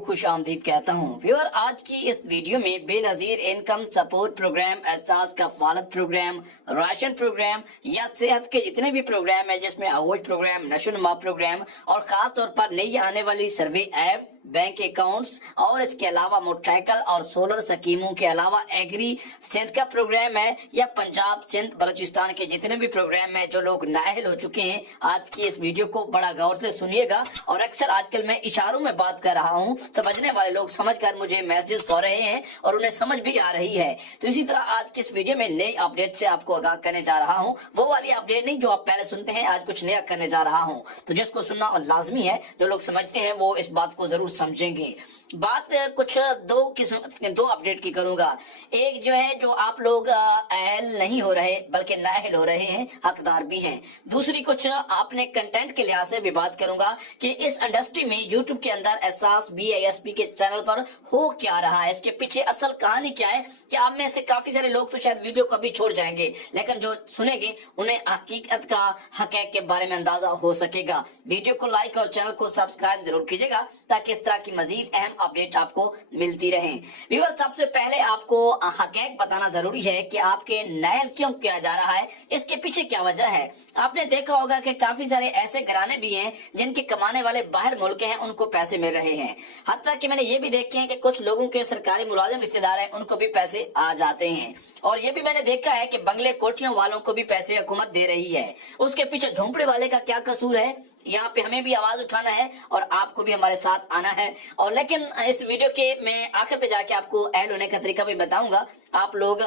खुश आमदीद कहता हूँ व्यूअर। आज की इस वीडियो में बेनजीर इनकम सपोर्ट प्रोग्राम, एहसास कफालत प्रोग्राम, राशन प्रोग्राम या सेहत के जितने भी प्रोग्राम है जिसमें अवोज प्रोग्राम, नशोनुमा प्रोग्राम और खास तौर पर नई आने वाली सर्वे ऐप, बैंक अकाउंट्स और इसके अलावा मोटरसाइकिल और सोलर स्कीमों के अलावा एग्री सिंध का प्रोग्राम है या पंजाब सिंध बलूचिस्तान के जितने भी प्रोग्राम है जो लोग नाअहल हो चुके हैं, आज की इस वीडियो को बड़ा गौर से सुनिएगा। और अक्सर आजकल मैं इशारों में बात कर रहा हूँ, समझने वाले लोग समझकर मुझे मैसेज कर रहे हैं और उन्हें समझ भी आ रही है। तो इसी तरह आज की इस वीडियो में नई अपडेट से आपको आगाह करने जा रहा हूँ, वो वाली अपडेट नहीं जो आप पहले सुनते हैं, आज कुछ नया करने जा रहा हूँ। तो जिसको सुनना लाजमी है, जो लोग समझते हैं वो इस बात को जरूर समझेंगे। बात कुछ दो अपडेट की करूंगा। एक जो है जो आप लोग अहल नहीं हो रहे बल्कि नाअहल हो रहे हैं, हकदार भी हैं। दूसरी कुछ आपने कंटेंट के लिहाज से भी बात करूंगा कि इस इंडस्ट्री में यूट्यूब के अंदर एहसास BISP के चैनल पर हो क्या रहा है, इसके पीछे असल कहानी क्या है। कि आप में से काफी सारे लोग तो शायद वीडियो को भी छोड़ जाएंगे, लेकिन जो सुनेंगे उन्हें हकीकत का हक़ के बारे में अंदाजा हो सकेगा। वीडियो को लाइक और चैनल को सब्सक्राइब जरूर कीजिएगा ताकि इस तरह की मजीद अहम अपडेट आपको मिलती रहे। व्यूअर, सबसे पहले आपको हकीकत बताना जरूरी है कि आपके नाअहल क्यों किया जा रहा है, इसके पीछे क्या वजह है। आपने देखा होगा कि काफी सारे ऐसे घराने भी हैं जिनके कमाने वाले बाहर मुल्क हैं, उनको पैसे मिल रहे हैं। हत्ता कि मैंने ये भी देखे हैं कि कुछ लोगों के सरकारी मुलाजिम रिश्तेदार हैं, उनको भी पैसे आ जाते हैं। और ये भी मैंने देखा है कि बंगले कोठियों वालों को भी पैसे हुकूमत दे रही है। उसके पीछे झोंपड़े वाले का क्या कसूर है, यहाँ पे हमें भी आवाज उठाना है और आपको भी हमारे साथ आना है। और लेकिन इस वीडियो के मैं आखिर पे जाके आपको अहल होने का तरीका भी बताऊंगा। आप लोग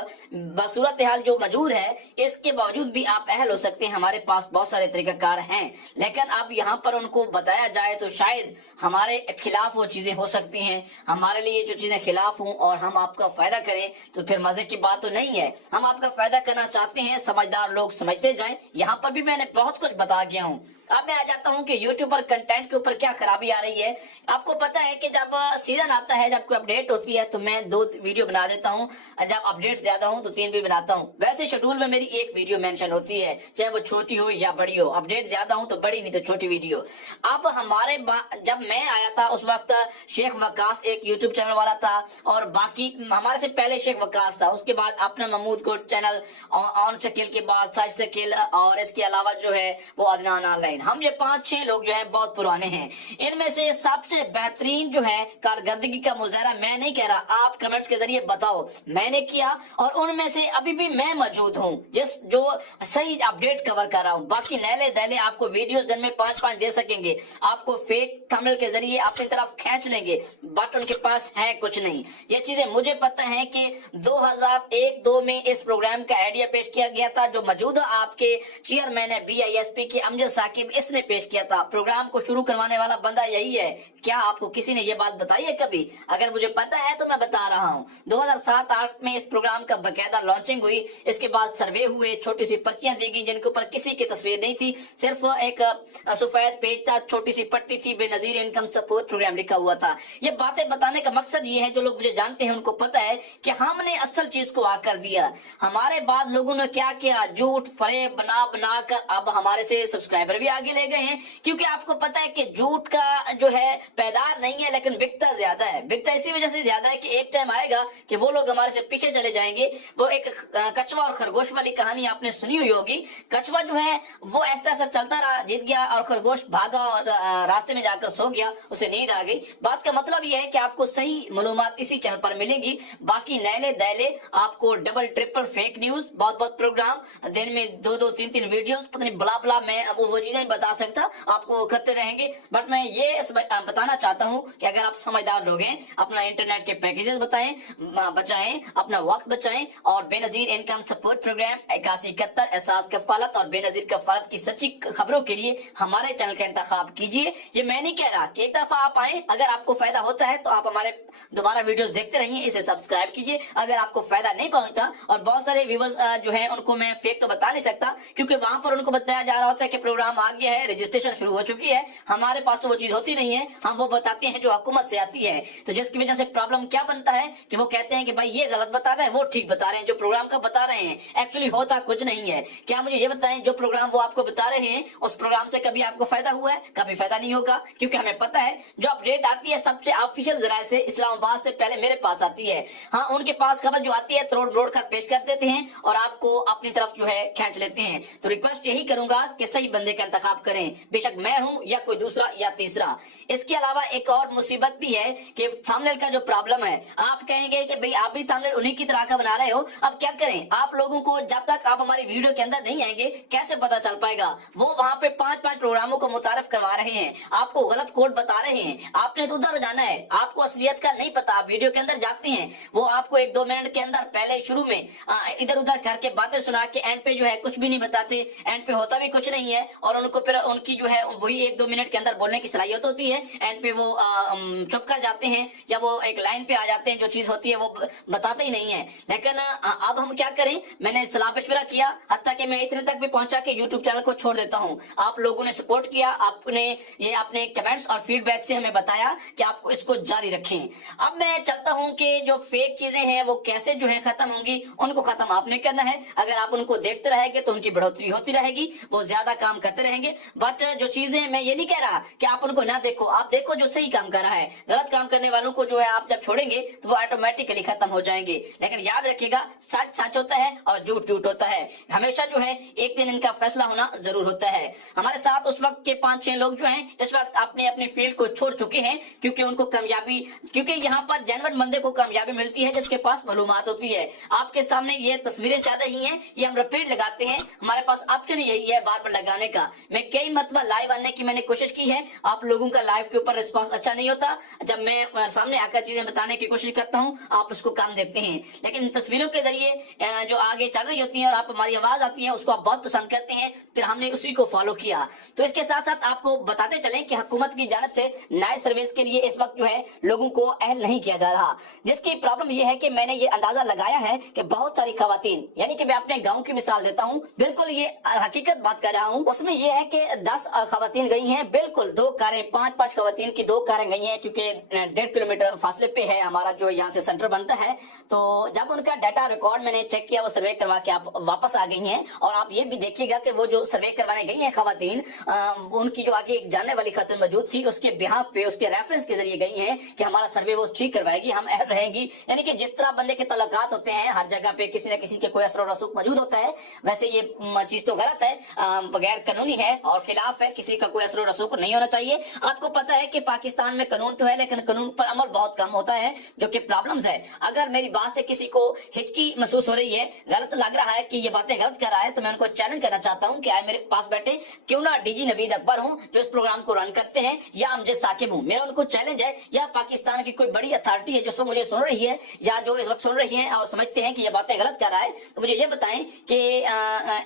बसूरत हाल जो मौजूद है इसके बावजूद भी आप अहल हो सकते हैं। हमारे पास बहुत सारे तरीकाकार हैं, लेकिन अब यहाँ पर उनको बताया जाए तो शायद हमारे खिलाफ वो चीजें हो सकती हैं। हमारे लिए जो चीजें खिलाफ हूँ और हम आपका फायदा करें तो फिर मजे की बात तो नहीं है। हम आपका फायदा करना चाहते हैं, समझदार लोग समझते जाएं। यहाँ पर भी मैंने बहुत कुछ बता गया हूँ। अब मैं आ जाता हूँ कि यूट्यूब पर कंटेंट के ऊपर क्या खराबी आ रही है। आपको पता है कि जब सीजन आता है, जब कोई अपडेट होती है तो मैं 2 वीडियो बना देता हूँ, जब अपडेट ज्यादा हो तो 3 भी बनाता हूँ। वैसे शेड्यूल में मेरी 1 वीडियो मेंशन होती है, चाहे वो छोटी हो या बड़ी हो। अपडेट ज्यादा हो तो बड़ी, नहीं तो छोटी वीडियो। अब हमारे जब मैं आया था उस वक्त शेख वकास एक यूट्यूब चैनल वाला था और बाकी हमारे से पहले शेख वकास था, उसके बाद अपना महमूद को चैनल, ऑन शकील के बाद साजिद शकील और इसके अलावा जो है वो अदनान ऑनलाइन। हम ये 5-6 लोग जो है बहुत पुराने हैं। इनमें से सबसे बेहतरीन जो है कारकर्दगी का मुजाहरा मैं नहीं कह रहा, आप कमेंट्स के जरिए बताओ मैंने किया, और उनमें से अभी भी मैं मौजूद हूँ जो सही अपडेट कवर कर रहा हूँ। बाकी नैले दैले आपको वीडियोस दिन में 5-5 दे सकेंगे, आपको फेक थंबनेल के जरिए अपनी तरफ खींच लेंगे, बट उनके पास है कुछ नहीं। ये चीजें मुझे पता है कि 2001-2 में इस प्रोग्राम का आइडिया पेश किया गया था, जो मौजूदा आपके चेयरमैन है BISP के अमजद साकिब, इसने पेश किया था। प्रोग्राम को शुरू करवाने वाला बंदा यही है। क्या आपको किसी ने ये बात बताई है कभी? अगर मुझे पता है तो मैं बता रहा हूँ। 2007-8 में इस प्रोग्राम का बकायदा लॉन्चिंग हुई, इसके बाद सर्वे हुए, छोटी सी पर्चियां दी गई जिनके ऊपर किसी की तस्वीर नहीं थी, सिर्फ एक सफेद पेज था, छोटी सी पट्टी थी, बेनजीर इनकम सपोर्ट प्रोग्राम लिखा हुआ था। ये बातें बताने का मकसद ये है, जो लोग मुझे जानते हैं उनको पता है कि हमने असल चीज को आकर दिया। हमारे बाद लोगों ने क्या किया, झूठ फरेब बना बना कर अब हमारे से सब्सक्राइबर भी आगे ले गए हैं, क्योंकि आपको पता है कि झूठ का जो है पैदार नहीं है लेकिन बिकता ज्यादा है। बिकता इसी वजह से ज्यादा है कि एक टाइम आएगा कि वो लोग हमारे से पीछे चले जाएंगे। वो एक कछुआ और खरगोश वाली कहानी आपने सुनी हुई होगी। कछुआ जो है वो ऐसा ऐसा चलता रहा, जीत गया, और खरगोश भागा और रास्ते में जाकर सो गया, उसे नींद आ गई। बात का मतलब यह है कि आपको सही मालूमात इसी चैनल पर मिलेंगी। बाकी नैले दैले आपको डबल ट्रिपल फेक न्यूज, बहुत बहुत प्रोग्राम, दिन में 2-2 3-3 वीडियोस, पता नहीं बला बला, मैं अब वो चीजें बता सकता, आपको करते रहेंगे। बट मैं ये बताना चाहता हूँ कि अगर आप समझदार लोग हैं, अपना इंटरनेट के पैकेजेस बचाएं, अपना वक्त बचाएं और बेनजीर इनकम सपोर्ट प्रोग्राम 8171 एहसास कफालत और बेनजीर कफालत की सच्ची खबरों के लिए हमारे चैनल का इंतखाब कीजिए। ये मैं नहीं कह रहा कि एक दफा आप आए, अगर आपको फायदा होता है तो आप हमारे दोबारा वीडियोस देखते रहिए, इसे सब्सक्राइब कीजिए। अगर आपको फायदा नहीं पहुंचता, और बहुत सारे व्यूवर्स जो है उनको मैं फेक तो बता नहीं सकता, क्योंकि वहां पर उनको बताया जा रहा होता है कि प्रोग्राम आ गया है, रजिस्ट्रेशन शुरू हो चुकी है। हमारे पास तो वो चीज होती नहीं है, हम वो बताते हैं जो हुकूमत से आती है। तो जिसकी वजह से प्रॉब्लम क्या बनता है कि वो कहते हैं कि भाई ये गलत बता रहे हैं, वो ठीक बता रहे हैं, जो प्रोग्राम का बता रहे हैं एक्चुअली होता कुछ नहीं है। क्या मुझे ये बताएं, जो प्रोग्राम वो आपको बता रहे हैं उस प्रोग्राम से कभी आपको फायदा हुआ है? कभी फायदा नहीं होगा, क्योंकि हमें पता है जो अपडेट आती है सबसे ऑफिशियल जराये से, इस्लामाबाद से पहले मेरे पास आती है। हाँ, उनके पास खबर जो आती है तोड़ कर पेश कर देते हैं और आपको अपनी तरफ जो है खींच लेते हैं। तो रिक्वेस्ट यही करूंगा कि सही बंदे का इंतखाब करें, बेशक मैं हूं या कोई दूसरा या तीसरा। इसके अलावा एक और मुसीबत भी है कि थंबनेल का जो प्रॉब्लम है, आप कहेंगे कि भाई आप भी थंबनेल उन्हीं की तरह का बना रहे हो, अब क्या करें? आप लोगों को जब तक आप हमारी वीडियो के अंदर नहीं आएंगे कैसे पता चल पाएगा? वो वहां पे 5-5 प्रोग्रामों को मुतारफ करवा रहे हैं, आपको गलत कोड बता रहे हैं, आपने तो उधर जाना है, आपको असलियत का नहीं पता। आप वीडियो के अंदर जाते हैं, वो आपको 1-2 मिनट के अंदर पहले शुरू में इधर उधर करके बातें सुना के एंड पे जो है कुछ भी नहीं बताते, एंड पे होता भी कुछ नहीं है, और उनको फिर उनकी जो है वही 1-2 मिनट के अंदर बोलने की सलाहियत होती है, एंड पे वो चुप कर जाते हैं या वो एक लाइन पे आ जाते हैं, जो चीज होती है वो बताते ही नहीं है। लेकिन अब हम क्या करें? मैंने सलाह मशवरा किया, हत्ता कि मैं इतने तक भी पहुंचा कि यूट्यूब चैनल को छोड़ देता हूं। आप लोगों ने सपोर्ट किया, आपने ये अपने कमेंट्स और फीडबैक से हमें बताया कि आपको इसको जारी रखें। अब मैं चाहता हूं कि जो फेक चीजें हैं वो कैसे जो है खत्म होंगी, उनको खत्म आपने करना है। अगर आप उनको देखते रहेंगे तो उनकी बढ़ोतरी होती रहेगी, वो ज्यादा काम करते रहेंगे। बट जो चीजें, मैं ये नहीं कह रहा कि आप उनको ना देखो, आप देखो जो सही काम कर रहा है। गलत काम करने वालों को जो है आप जब छोड़ेंगे तो वो ऑटोमेटिकली खत्म हो जाएंगे। लेकिन याद रखिएगा, सच सच होता है और झूठ झूठ होता है। हमेशा जो है एक दिन इनका फैसला होना जरूर होता है। हमारे साथ उस वक्त के 5-6 लोग जो हैं इस वक्त अपने अपनी फील्ड को छोड़ चुके हैं, क्योंकि उनको कामयाबी, क्योंकि यहाँ पर जेन्युइन बंदे को कामयाबी मिलती है जिसके पास मालूमात होती है। आपके सामने ये तस्वीरें चल रही हैं, ये हम रिपीट लगाते हैं, हमारे पास ऑप्शन यही है बार बार लगाने का। मैं कई मरतबा लाइव आने की मैंने कोशिश की है, आप लोगों का लाइव के ऊपर रिस्पांस अच्छा नहीं होता। जब मैं सामने आकर चीजें बताने की कोशिश करता हूँ आप उसको काम देते हैं, लेकिन तस्वीरों के जरिए जो आगे चल रही होती है और आप हमारी आवाज आती है उसको आप बहुत पसंद करते हैं, फिर हमने उसी को फॉलो किया। तो इसके साथ साथ आपको बताते चलें कि हुकूमत की जानिब से नए सर्विस के लिए इस वक्त जो है लोगों को अहल नहीं किया जा रहा, जिसकी प्रॉब्लम यह है कि मैंने ये अंदाजा लगाया है कि बहुत सारी खवातीन, यानी कि मैं अपने गाँव की मिसाल देता हूँ, बिल्कुल ये हकीकत बात कर रहा हूँ, उसमें यह है कि 10 खवातीन गई हैं, बिल्कुल 2 कारें, 5-5 खवातीन की 2 कारें गई हैं, क्योंकि 1.5 किलोमीटर फासले पे है हमारा जो यहाँ से सेंटर बनता है। तो जब उनका डाटा रिकॉर्ड मैंने चेक किया, वो सर्वे करवा के आप वापस आ गई हैं। और आप ये भी देखिएगा कि वो जो सर्वे करवाने गई हैं खवातीन, उनकी जो आगे एक जानने वाली खातून मौजूद थी, उसके बिहाफ पे, उसके रेफरेंस के जरिए गई हैं कि हमारा सर्वे वो ठीक करवाएगी, हम अहल रहेंगी। यानी कि जिस तरह बंदे के तल्लुकात होते हैं, हर जगह पे किसी न किसी के कोई असर रसूख मौजूद होता है, वैसे ये चीज तो गलत है, बगैर कानूनी है और खिलाफ है, किसी का कोई असर रसूख नहीं होना चाहिए। आपको पता है कि पाकिस्तान में कानून तो है, लेकिन कानून पर अमल बहुत कम होता है, जो कि प्रॉब्लम्स है। अगर मेरी बात से किसी को हिचकी महसूस हो रही है, गलत लग रहा है कि ये बातें गलत कर रहा है, तो मैं उनको चैलेंज करना चाहता हूं कि आए मेरे पास बैठे, क्यों ना डीजी नवीद अकबर हूं जो इस प्रोग्राम को रन करते हैं, या अमजद साकिब हूं, मेरा उनको चैलेंज है, या पाकिस्तान की कोई बड़ी अथॉरिटी है जो मुझे सुन रही है या जो इस वक्त सुन रही है और समझते हैं कि ये बातें गलत कर रहा है, तो मुझे ये बताएं कि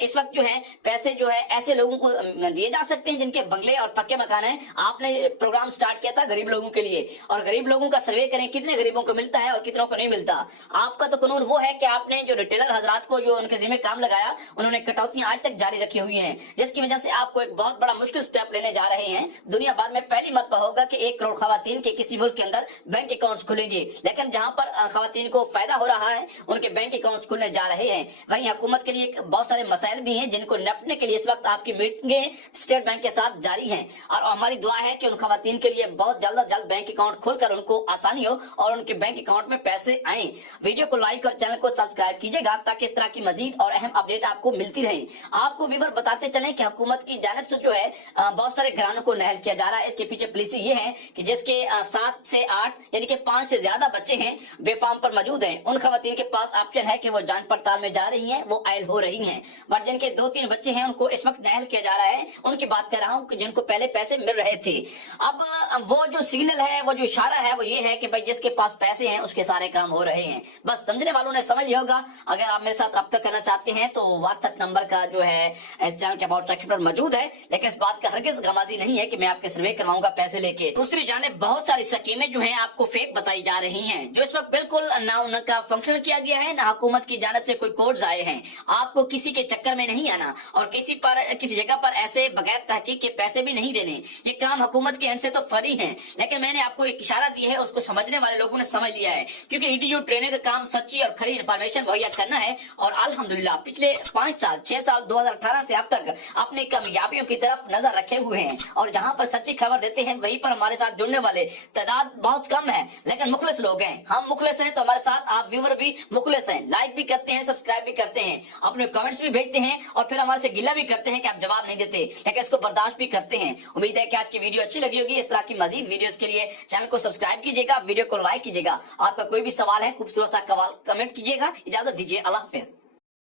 इस वक्त जो है पैसे जो है ऐसे लोगों को दिए जा सकते हैं जिनके बंगले और पक्के मकान है। आपने प्रोग्राम स्टार्ट किया था गरीब लोगों के लिए, और गरीब लोगों का सर्वे करें कितने गरीबों को मिलता है और कितनों को नहीं मिलता। आपका तो कानून वो है कि आपने जो रिटेलर हजरात को जो उनके जिम्मे काम लगाया, उन्होंने कटौतियां आज तक जारी रखी हुई हैं, जिसकी वजह से आपको एक बहुत बड़ा मुश्किल स्टेप लेने जा रहे हैं। दुनिया भर में पहली मरतबा होगा कि 1 करोड़ खवातीन के किसी मुल्क के अंदर बैंक अकाउंट्स खुलेंगे, लेकिन जहां पर खवातीन को फायदा हो रहा है उनके बैंक अकाउंट्स खुलने जा रहे हैं। वहीं हुकूमत के लिए बहुत सारे मसाइल भी हैं जिनको निपटने के लिए इस वक्त आपकी मीटिंगें स्टेट बैंक के साथ जारी हैं, और हमारी दुआ है कि उन खवातीन के लिए बहुत जल्द से जल्द बैंक अकाउंट खोलकर उनको आसानी हो और उनके बैंक अकाउंट में पैसे आए। वीडियो को लाइक और चैनल को सब्सक्राइब कीजिएगा ताकि इस तरह की मजीद और अहम अपडेट आपको मिलती रहे। आपको व्यूअर बताते चलें कि हुकूमत की जानिब से जो है बहुत सारे घरानों को नहल किया जा रहा है। इसके पीछे पॉलिसी ये है कि जिसके 7 से 8 यानी कि 5 से ज्यादा बच्चे हैं बेफाम पर मौजूद हैं, उन खवातीन के पास ऑप्शन है कि वो जांच पड़ताल में जा रही हैं, वो आयल हो रही हैं। बट जिनके 2-3 बच्चे हैं उनको इस वक्त नहल किया जा रहा है, उनकी बात कर रहा हूँ कि जिनको पहले पैसे मिल रहे थे। अब वो जो सिग्नल है, वो जो इशारा है, वो ये है कि भाई जिसके पास पैसे हैं उसके सारे काम हो रहे हैं। बस समझने वालों ने समझ लिया होगा। अगर आप मेरे साथ रब्ता करना चाहते हैं तो व्हाट्सएप नंबर का जो है इस चैनल के अबाउट सेक्शन पर मौजूद है, लेकिन इस बात का हरगिज गमाजी नहीं है कि मैं आपके सर्वे करवाऊंगा पैसे लेके। दूसरी जानिब बहुत सारी स्कीमें जो है आपको फेक बताई जा रही हैं, जो इस वक्त बिल्कुल ना उनका फंक्शन किया गया है, ना हुकूमत की जानिब से कोई कोड्स आए हैं। आपको किसी के चक्कर में नहीं आना और किसी जगह पर ऐसे बगैर बगैर तहकीक के पैसे भी नहीं देने। ये काम हुकूमत के एंड से तो फ्री है, लेकिन मैंने आपको एक इशारा दिया है, उसको समझने वाले लोगों ने समझ लिया है, क्योंकि इंस्टीट्यूट ट्रेनिंग का काम सच्ची और खरी इन्फॉर्मेशन मुहैया करना है। और अल्हम्दुलिल्लाह पिछले 5 साल 6 साल 2018 से अब तक अपनी कामयाबियों की तरफ नजर रखे हुए हैं, और जहां पर सच्ची खबर देते हैं वहीं पर हमारे साथ जुड़ने वाले तादाद बहुत कम है, लेकिन मुखलिस लोग हैं। हम मुखलिस हैं तो हमारे साथ आप व्यूवर भी मुखलिस हैं, लाइक भी करते हैं, सब्सक्राइब भी करते हैं, अपने कमेंट्स भी भेजते हैं, और फिर हमारे से गिला भी करते हैं कि आप जवाब नहीं देते, लेकिन इसको बर्दाश्त भी करते हैं। उम्मीद है कि आज की वीडियो अच्छी लगी होगी। इस तरह की मजीद वीडियोस के लिए चैनल को सब्सक्राइब कीजिएगा, वीडियो को लाइक कीजिएगा। आपका कोई भी सवाल है, खूबसूरत सा सवाल कमेंट कीजिएगा। इजाजत दीजिए, अल्लाह हाफिज।